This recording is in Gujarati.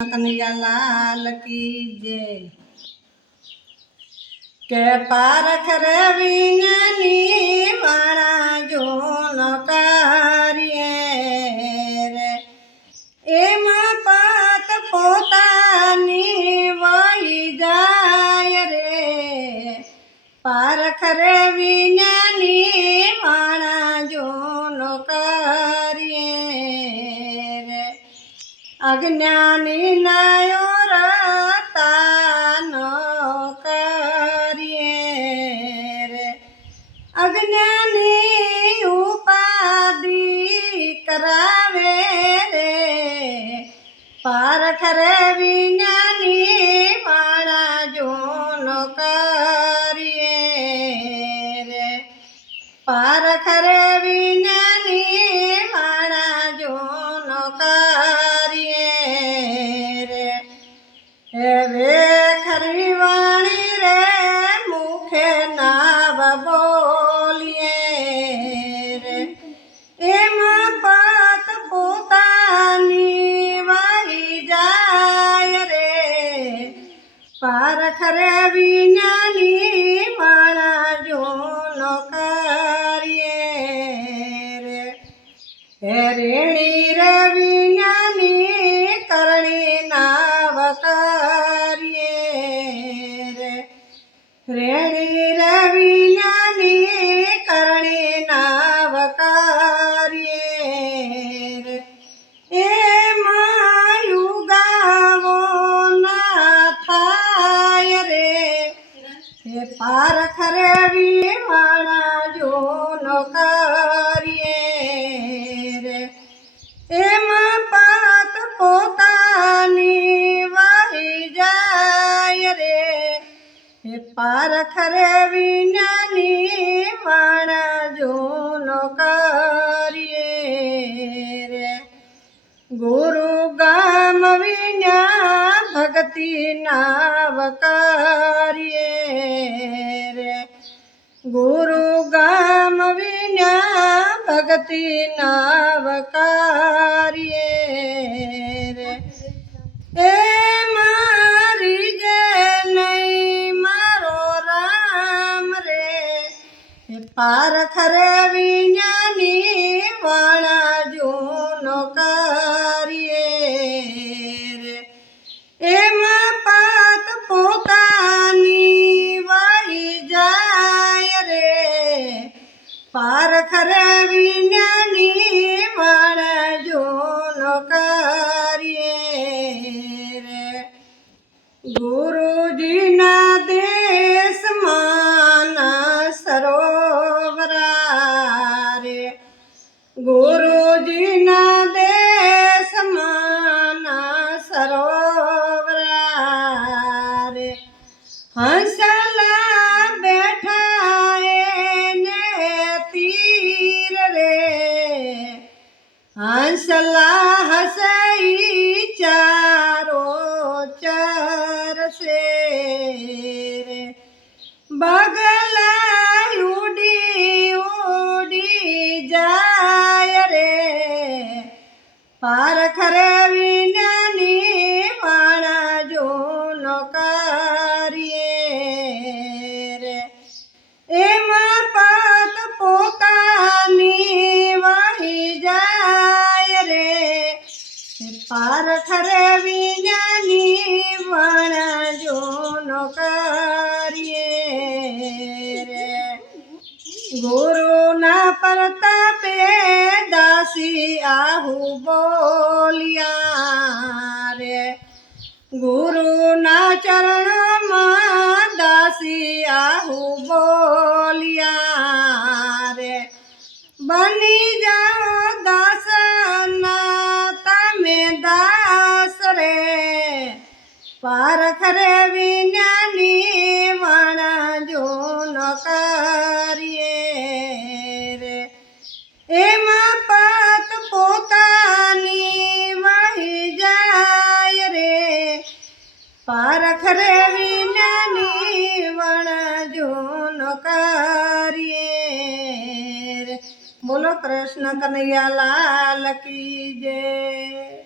કનૈયા લાલ કી જય કે પારખ રે વિજ્ઞાની માણા જો નકારીએ કરીએ રે. એમાં પાત પોતાની વહી જાય રે. પારખ રે અજ્ઞાની નાયો રતાનો કરીએ રે. અજ્ઞાની પારખ રે વિજ્ઞાની માણા જોનો કરીએ રે. હે રેણી રે વિજ્ઞાની કરણી નાવ કરીએ રે. રેણી હે પારખ રે વિજ્ઞાની માણા જો ન કરીએ રે. ગુરુ ગામ વિના ભક્તિ નાવ કરીએ રે. ગુરુ ગામ વિના ભક્તિ નાવ કરીએ રે. એ એ પારખ રે વિજ્ઞાની વાણા જૂનો કરીએ રે. એમાં પાત પોતાની વાહી જાય રે. પારખરે વિજ્ઞાની વાણા જૂનો કરીએ રે. ગુરુજીના ગુરુજીના દેશમાં સરોવરા રે હંસલા બેઠા એને તીર રે. હંસલા હસઈ ચારો ચરશે રે. બગલા કરીએ રે. ગુરુના પ્રતાપે દાસી આહુ બોલ્યા રે. ગુરુના ચરણમાં દાસી આહુ બોલ્યા રે. બની જાઓ દાસના તમે દાસ રે. પારખ રે વિજ્ઞાની વણા જો ન કરીએ બોલો કૃષ્ણ કનૈયા લાલ કી જય.